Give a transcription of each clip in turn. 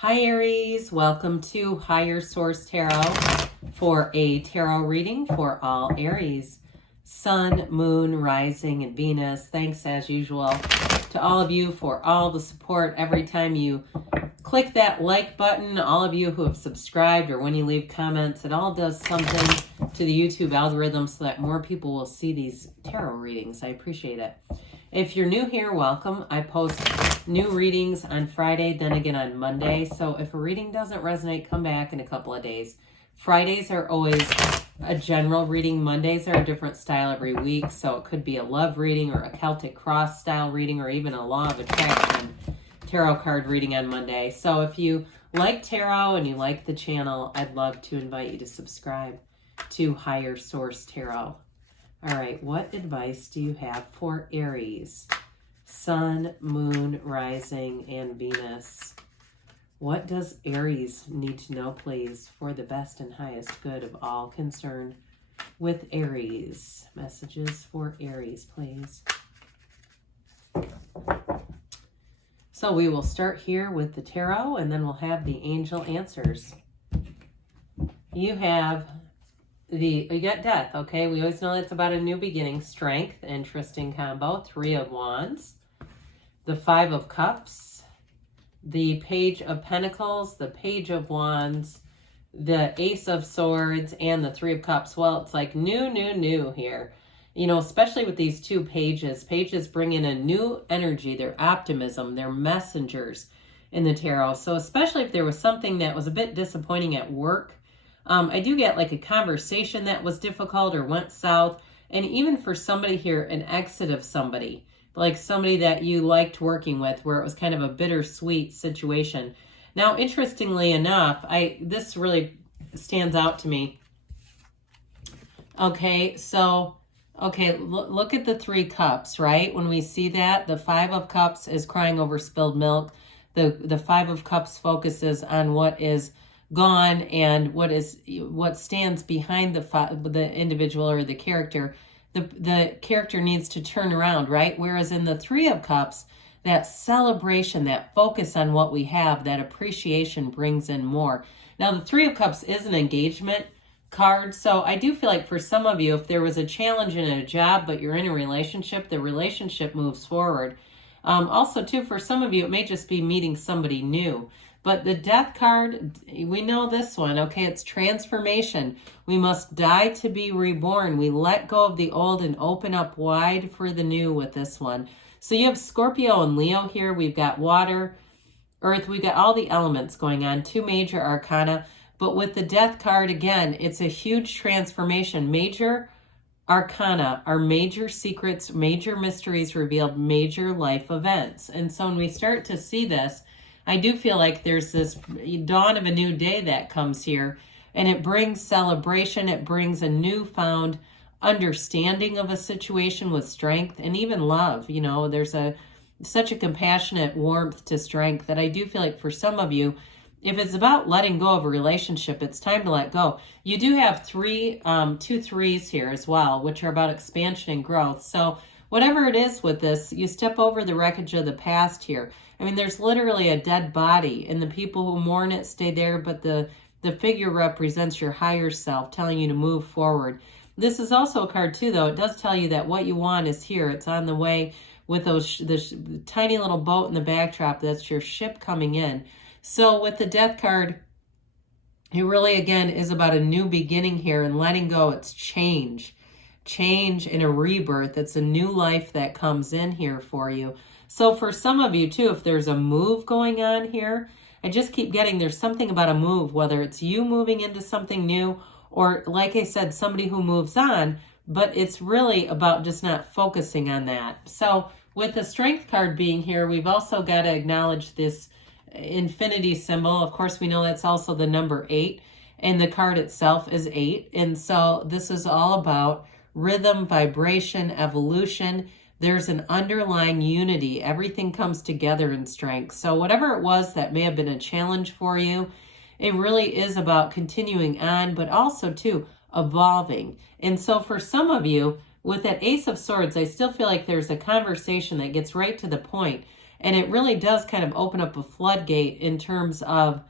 Hi Aries, welcome to Higher Source Tarot for a tarot reading for all Aries, Sun, Moon, Rising, and Venus. Thanks as usual to all of you for all the support every time you click that like button, all of you who have subscribed or when you leave comments. It all does something to the YouTube algorithm so that more people will see these tarot readings. I appreciate it. If you're new here, welcome. I post new readings on Friday, then again on Monday. So if a reading doesn't resonate, come back in a couple of days. Fridays are always a general reading. Mondays are a different style every week. So it could be a love reading or a Celtic cross style reading or even a law of attraction tarot card reading on Monday. So if you like tarot and you like the channel, I'd love to invite you to subscribe to Higher Source Tarot. All right, what advice do you have for Aries? Sun, Moon, Rising, and Venus. What does Aries need to know, please, for the best and highest good of all concerned with Aries? Messages for Aries, please. So we will start here with the tarot, and then we'll have the angel answers. You got death, okay? We always know that's about a new beginning. Strength, interesting combo. 3 of Wands. The 5 of Cups. The Page of Pentacles. The Page of Wands. The Ace of Swords. And the 3 of Cups. Well, it's like new here. You know, especially with these two pages. Pages bring in a new energy. Their optimism. They're messengers in the tarot. So especially if there was something that was a bit disappointing at work, I do get like a conversation that was difficult or went south. And even for somebody here, an exit of somebody, like somebody that you liked working with, where it was kind of a bittersweet situation. Now, interestingly enough, this really stands out to me. Okay, so, look at the 3 cups, right? When we see that, the 5 of Cups is crying over spilled milk. The 5 of Cups focuses on what is gone and what stands behind the individual or the character. The character needs to turn around, right? Whereas in the 3 of Cups, that celebration, that focus on what we have, that appreciation brings in more. Now, the 3 of Cups is an engagement card, so I do feel like for some of you, if there was a challenge in a job, but you're in a relationship, the relationship moves forward. Also, too, for some of you, it may just be meeting somebody new. But the death card, we know this one, okay? It's transformation. We must die to be reborn. We let go of the old and open up wide for the new with this one. So you have Scorpio and Leo here. We've got water, earth. We've got all the elements going on, 2 major arcana. But with the death card, again, it's a huge transformation. Major arcana are major secrets, major mysteries revealed, major life events. And so when we start to see this, I do feel like there's this dawn of a new day that comes here, and it brings celebration. It brings a newfound understanding of a situation with strength and even love. You know, there's such a compassionate warmth to strength that I do feel like for some of you, if it's about letting go of a relationship, it's time to let go. You do have 2 3s here as well, which are about expansion and growth. So whatever it is with this, you step over the wreckage of the past here. I mean, there's literally a dead body, and the people who mourn it stay there, but the figure represents your higher self, telling you to move forward. This is also a card, too, though. It does tell you that what you want is here. It's on the way with this tiny little boat in the backdrop. That's your ship coming in. So with the death card, it really, again, is about a new beginning here and letting go. It's change and a rebirth. It's a new life that comes in here for you. So for some of you too, if there's a move going on here, I just keep getting there's something about a move, whether it's you moving into something new or, like I said, somebody who moves on, but it's really about just not focusing on that. So with the strength card being here, we've also got to acknowledge this infinity symbol. Of course, we know that's also the number 8, and the card itself is 8. And so this is all about rhythm, vibration, evolution. There's an underlying unity. Everything comes together in strength. So whatever it was that may have been a challenge for you, it really is about continuing on, but also too evolving. And so for some of you, with that Ace of Swords, I still feel like there's a conversation that gets right to the point. And it really does kind of open up a floodgate in terms of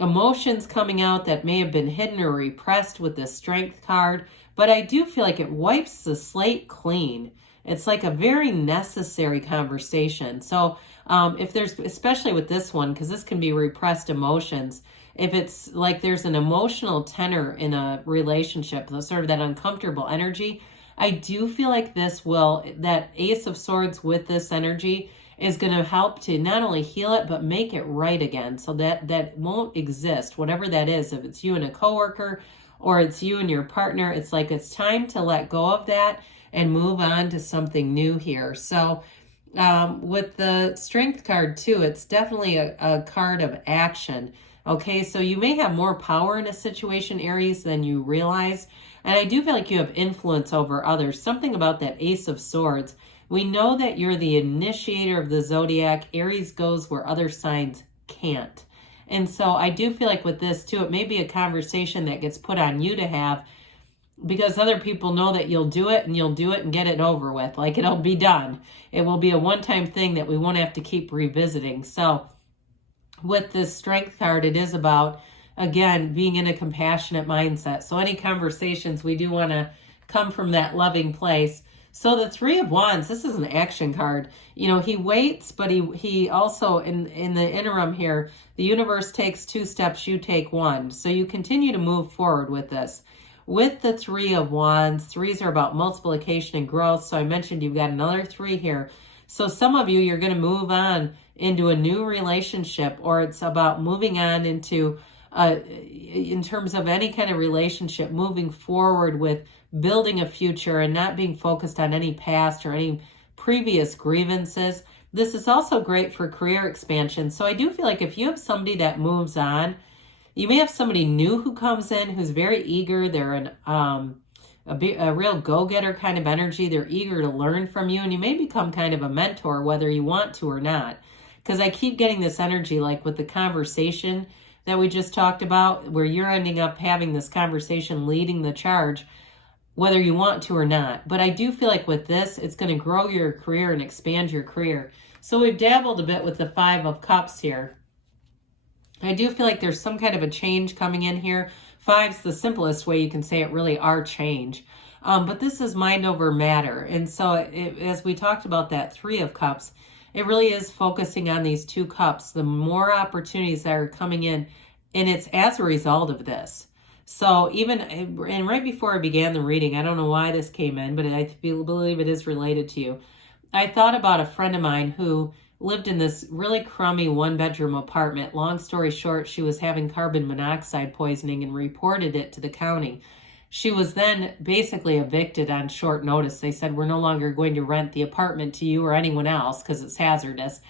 emotions coming out that may have been hidden or repressed with this Strength card. But I do feel like it wipes the slate clean. It's like a very necessary conversation. So if there's, especially with this one, because this can be repressed emotions, if it's like there's an emotional tenor in a relationship, sort of that uncomfortable energy, I do feel like this will, that Ace of Swords with this energy is going to help to not only heal it, but make it right again. So that won't exist, whatever that is. If it's you and a coworker or it's you and your partner, it's like it's time to let go of that and move on to something new here. So with the Strength card too, it's definitely a card of action. Okay, so you may have more power in a situation, Aries, than you realize. And I do feel like you have influence over others. Something about that Ace of Swords. We know that you're the initiator of the zodiac. Aries goes where other signs can't. And so I do feel like with this too, it may be a conversation that gets put on you to have because other people know that you'll do it and get it over with. Like it'll be done. It will be a one-time thing that we won't have to keep revisiting. So with this Strength card, it is about, again, being in a compassionate mindset. So any conversations, we do want to come from that loving place. So the Three of Wands, this is an action card. You know, he waits, but he also, in the interim here, the universe takes 2 steps, you take 1. So you continue to move forward with this. With the Three of Wands, threes are about multiplication and growth. So I mentioned you've got another 3 here. So some of you, you're going to move on into a new relationship, or it's about moving on into, in terms of any kind of relationship, moving forward with building a future and not being focused on any past or any previous grievances. This is also great for career expansion. So I do feel like if you have somebody that moves on, you may have somebody new who comes in who's very eager. They're a real go-getter kind of energy. They're eager to learn from you, and you may become kind of a mentor whether you want to or not. Because I keep getting this energy like with the conversation that we just talked about, where you're ending up having this conversation, leading the charge, whether you want to or not. But I do feel like with this, it's going to grow your career and expand your career. So we've dabbled a bit with the Five of Cups here. I do feel like there's some kind of a change coming in here. Five's the simplest way you can say it, really are change. But this is mind over matter. And so as we talked about that Three of Cups, it really is focusing on these 2 cups, the more opportunities that are coming in, and it's as a result of this. So even, and right before I began the reading, I don't know why this came in, but I believe it is related to you. I thought about a friend of mine who lived in this really crummy 1-bedroom apartment. Long story short, she was having carbon monoxide poisoning and reported it to the county. She was then basically evicted on short notice. They said, we're no longer going to rent the apartment to you or anyone else because it's hazardous.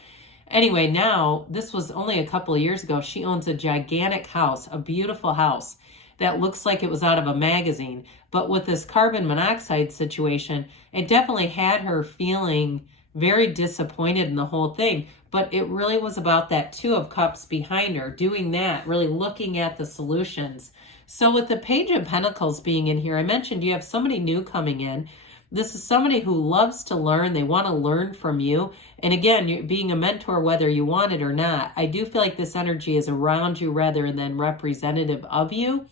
Anyway, now, this was only a couple of years ago. She owns a gigantic house, a beautiful house that looks like it was out of a magazine. But with this carbon monoxide situation, it definitely had her feeling very disappointed in the whole thing. But it really was about that 2 of Cups behind her, doing that, really looking at the solutions. So with the Page of Pentacles being in here, I mentioned you have somebody new coming in. This is somebody who loves to learn. They want to learn from you. And again, you're being a mentor, whether you want it or not. I do feel like this energy is around you rather than representative of you.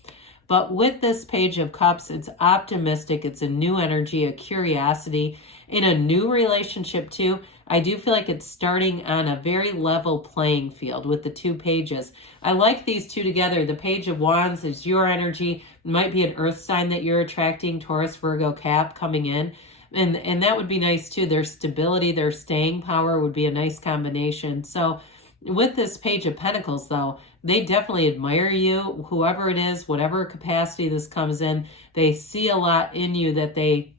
But with this Page of Cups, it's optimistic. It's a new energy, a curiosity in a new relationship too. I do feel like it's starting on a very level playing field with the 2 pages. I like these 2 together. The Page of Wands is your energy. It might be an earth sign that you're attracting, Taurus, Virgo, Cap coming in. And that would be nice too. Their stability, their staying power would be a nice combination. So with this Page of Pentacles though, they definitely admire you, whoever it is, whatever capacity this comes in. They see a lot in you that they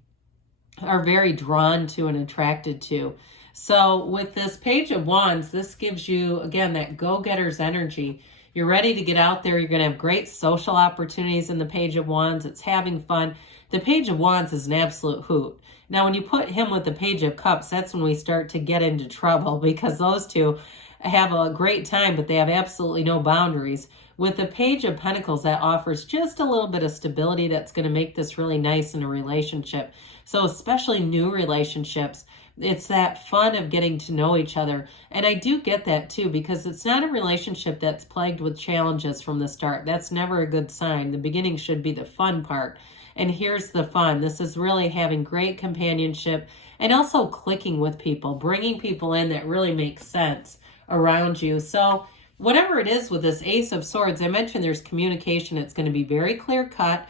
are very drawn to and attracted to. So with this Page of Wands, this gives you, again, that go-getter's energy. You're ready to get out there. You're going to have great social opportunities in the Page of Wands. It's having fun. The Page of Wands is an absolute hoot. Now, when you put him with the Page of Cups, that's when we start to get into trouble because those 2 have a great time, but they have absolutely no boundaries. With the Page of Pentacles, that offers just a little bit of stability that's going to make this really nice in a relationship. So especially new relationships, It's that fun of getting to know each other. And I do get that too, because it's not a relationship that's plagued with challenges from the start. That's never a good sign. The beginning should be the fun part. And here's the fun. This is really having great companionship and also clicking with people, bringing people in that really make sense around you. So whatever it is with this Ace of Swords, I mentioned there's communication. It's going to be very clear cut,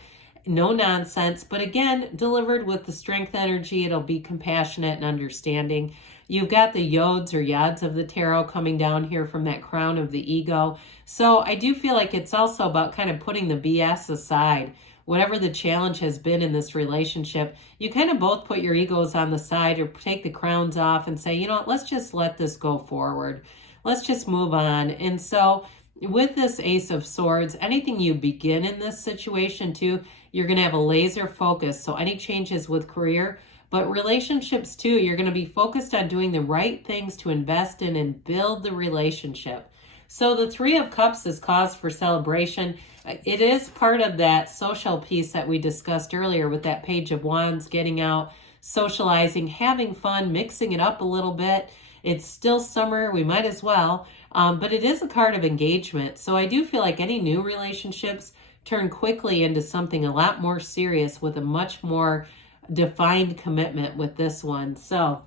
no nonsense, but again, delivered with the strength energy. It'll be compassionate and understanding. You've got the yods or yads of the tarot coming down here from that crown of the ego. So I do feel like it's also about kind of putting the BS aside. Whatever the challenge has been in this relationship, you kind of both put your egos on the side or take the crowns off and say, you know what, let's just let this go forward. Let's just move on. And so with this Ace of Swords, anything you begin in this situation too, you're going to have a laser focus. So any changes with career, but relationships too, you're going to be focused on doing the right things to invest in and build the relationship. So the Three of Cups is cause for celebration. It is part of that social piece that we discussed earlier with that Page of Wands, getting out, socializing, having fun, mixing it up a little bit. It's still summer, we might as well, but it is a card of engagement. So I do feel like any new relationships turn quickly into something a lot more serious with a much more defined commitment with this one. So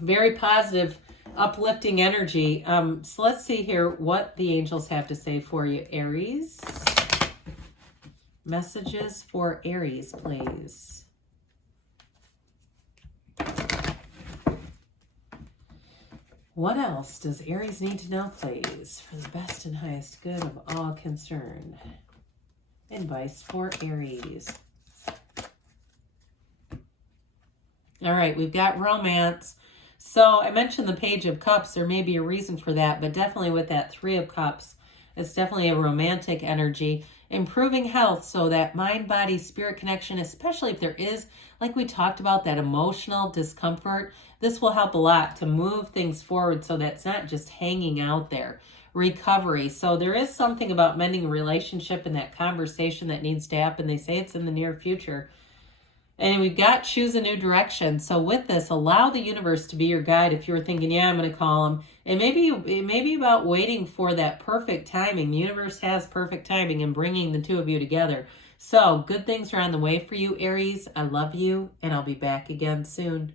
very positive, uplifting energy. So let's see here what the angels have to say for you, Aries. Messages for Aries, please. What else does Aries need to know, please, for the best and highest good of all concerned? Advice for Aries. All right, we've got romance. So I mentioned the Page of Cups. There may be a reason for that, but definitely with that Three of Cups, it's definitely a romantic energy. Improving health, so that mind, body, spirit connection, especially if there is, like we talked about, that emotional discomfort, this will help a lot to move things forward so that's not just hanging out there. Recovery. So there is something about mending a relationship and that conversation that needs to happen. They say it's in the near future. And we've got choose a new direction. So with this, allow the universe to be your guide. If you're thinking, yeah, I'm going to call him. And maybe it may be about waiting for that perfect timing. The universe has perfect timing in bringing the two of you together. So good things are on the way for you, Aries. I love you, and I'll be back again soon.